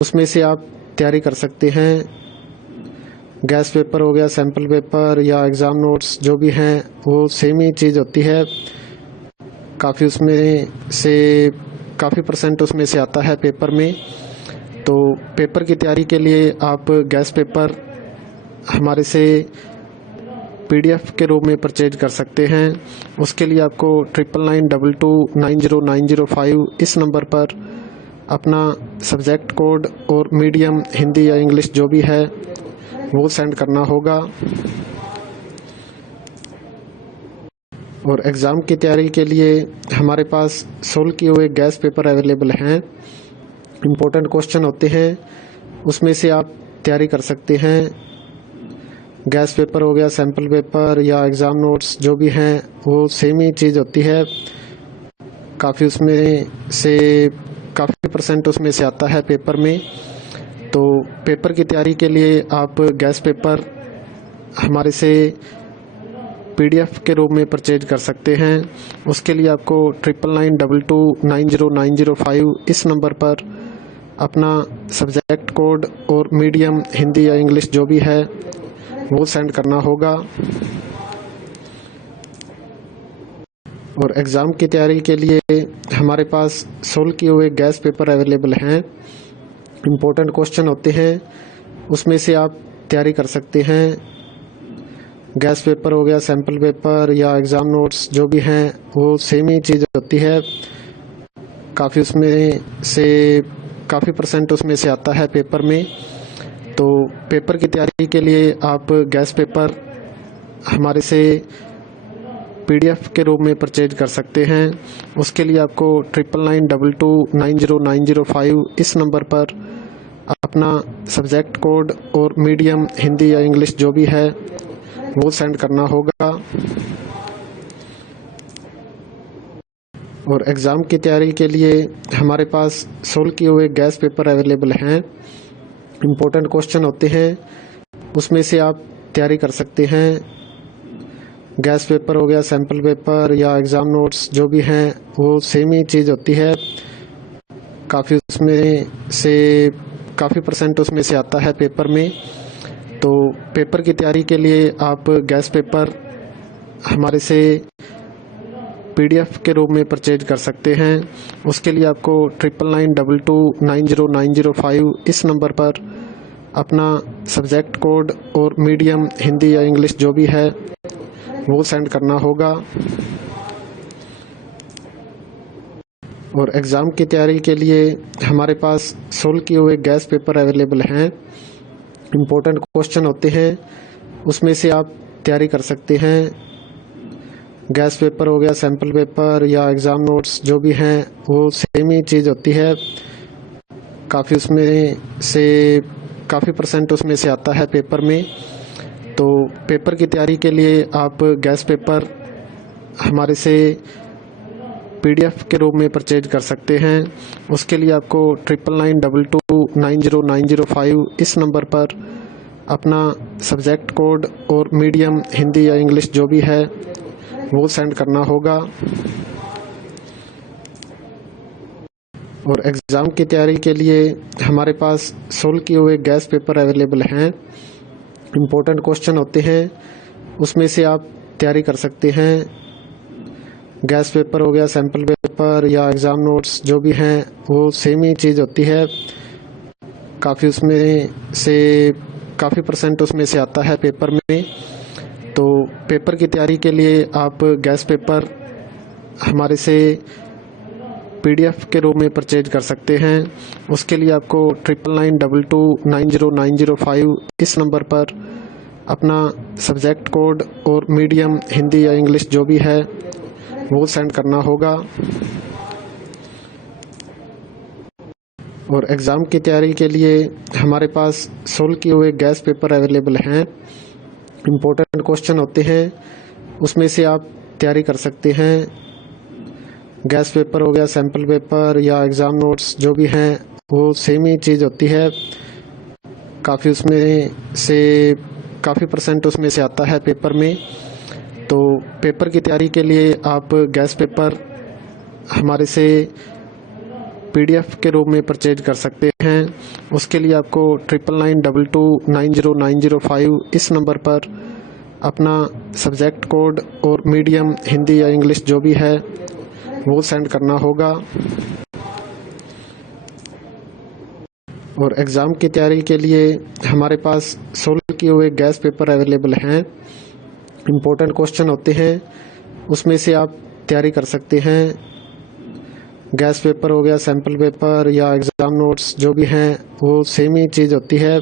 उसमें से आप तैयारी कर सकते हैं। गैस पेपर हो गया, सैम्पल पेपर या एग्ज़ाम नोट्स जो भी हैं वो सेम ही चीज़ होती है। काफ़ी उसमें से काफ़ी परसेंट उसमें से आता है पेपर में। तो पेपर की तैयारी के लिए आप गैस पेपर हमारे से पीडीएफ के रूप में परचेज कर सकते हैं। उसके लिए आपको 9992290905 इस नंबर पर अपना सब्जेक्ट कोड और मीडियम हिंदी या इंग्लिश जो भी है वो सेंड करना होगा। और एग्ज़ाम की तैयारी के लिए हमारे पास सोल्व किए हुए गैस पेपर अवेलेबल हैं। इम्पोर्टेंट क्वेश्चन होते हैं, उसमें से आप तैयारी कर सकते हैं। गैस पेपर हो गया, सैम्पल पेपर या एग्ज़ाम नोट्स जो भी हैं वो सेम ही चीज़ होती है। काफ़ी उसमें से काफ़ी परसेंट उसमें से आता है पेपर में। तो पेपर की तैयारी के लिए आप गैस पेपर हमारे से पीडीएफ के रूप में परचेज कर सकते हैं। उसके लिए आपको 9992290905 इस नंबर पर अपना सब्जेक्ट कोड और मीडियम हिंदी या इंग्लिश जो भी है वो सेंड करना होगा। और एग्ज़ाम की तैयारी के लिए हमारे पास सोल्व किए हुए गैस पेपर अवेलेबल हैं। इम्पोर्टेंट क्वेश्चन होते हैं, उसमें से आप तैयारी कर सकते हैं। गैस पेपर हो गया, सैम्पल पेपर या एग्ज़ाम नोट्स जो भी हैं वो सेम ही चीज़ होती है। काफ़ी उसमें से काफ़ी परसेंट उसमें से आता है पेपर में। तो पेपर की तैयारी के लिए आप गैस पेपर हमारे से पीडीएफ के रूप में परचेज कर सकते हैं। उसके लिए आपको 9992290905 इस नंबर पर अपना सब्जेक्ट कोड और मीडियम हिंदी या इंग्लिश जो भी है वो सेंड करना होगा। और एग्ज़ाम की तैयारी के लिए हमारे पास सोल्व किए हुए गैस पेपर अवेलेबल हैं। इम्पोर्टेंट क्वेश्चन होते हैं, उसमें से आप तैयारी कर सकते हैं। गैस पेपर हो गया, सैम्पल पेपर या एग्ज़ाम नोट्स जो भी हैं वो सेम ही चीज़ होती है। काफ़ी उसमें से काफ़ी परसेंट उसमें से आता है पेपर में। तो पेपर की तैयारी के लिए आप गैस पेपर हमारे से पीडीएफ के रूप में परचेज कर सकते हैं। उसके लिए आपको 9992290905 इस नंबर पर अपना सब्जेक्ट कोड और मीडियम हिंदी या इंग्लिश जो भी है वो सेंड करना होगा। और एग्ज़ाम की तैयारी के लिए हमारे पास सोल्व किए हुए गैस पेपर अवेलेबल हैं। इम्पोर्टेंट क्वेश्चन होते हैं, उसमें से आप तैयारी कर सकते हैं। गैस पेपर हो गया, सैम्पल पेपर या एग्ज़ाम नोट्स जो भी हैं वो सेम ही चीज़ होती है। काफ़ी उसमें से काफ़ी परसेंट उसमें से आता है पेपर में। तो पेपर की तैयारी के लिए आप गैस पेपर हमारे से पीडीएफ के रूप में परचेज कर सकते हैं। उसके लिए आपको 9992290905 इस नंबर पर अपना सब्जेक्ट कोड और मीडियम हिंदी या इंग्लिश जो भी है वो सेंड करना होगा। और एग्ज़ाम की तैयारी के लिए हमारे पास सोल्व किए हुए गैस पेपर अवेलेबल हैं। इम्पोर्टेंट क्वेश्चन होते हैं, उसमें से आप तैयारी कर सकते हैं। गैस पेपर हो गया, सैम्पल पेपर या एग्ज़ाम नोट्स जो भी हैं वो सेम ही चीज़ होती है। काफ़ी उसमें से काफ़ी परसेंट उसमें से आता है पेपर में। तो पेपर की तैयारी के लिए आप गैस पेपर हमारे से पीडीएफ के रूप में परचेज कर सकते हैं। उसके लिए आपको 9992290905 इस नंबर पर अपना सब्जेक्ट कोड और मीडियम हिंदी या इंग्लिश जो भी है वो सेंड करना होगा। और एग्ज़ाम की तैयारी के लिए हमारे पास सोल्व किए हुए गैस पेपर अवेलेबल हैं। इम्पोर्टेंट क्वेश्चन होते हैं, उसमें से आप तैयारी कर सकते हैं। गैस पेपर हो गया, सैम्पल पेपर या एग्ज़ाम नोट्स जो भी हैं वो सेम ही चीज़ होती है। काफ़ी उसमें से काफ़ी परसेंट उसमें से आता है पेपर में। तो पेपर की तैयारी के लिए आप गैस पेपर हमारे से पीडीएफ के रूप में परचेज कर सकते हैं। उसके लिए आपको 9992290905 इस नंबर पर अपना सब्जेक्ट कोड और मीडियम हिंदी या इंग्लिश जो भी है वो सेंड करना होगा। और एग्ज़ाम की तैयारी के लिए हमारे पास 16 किए हुए गैस पेपर अवेलेबल हैं। इम्पोर्टेंट क्वेश्चन होते हैं, उसमें से आप तैयारी कर सकते हैं। गैस पेपर हो गया, सैम्पल पेपर या एग्ज़ाम नोट्स जो भी हैं वो सेम ही चीज़ होती है।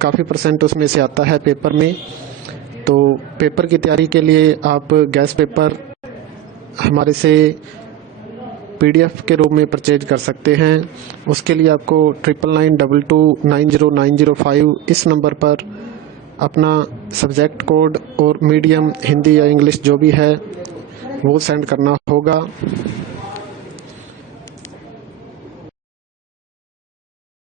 काफ़ी परसेंट उसमें से आता है पेपर में। तो पेपर की तैयारी के लिए आप गैस पेपर हमारे से PDF के रूप में परचेज कर सकते हैं। उसके लिए आपको 9992290905 इस नंबर पर अपना सब्जेक्ट कोड और मीडियम हिंदी या इंग्लिश जो भी है वो सेंड करना होगा।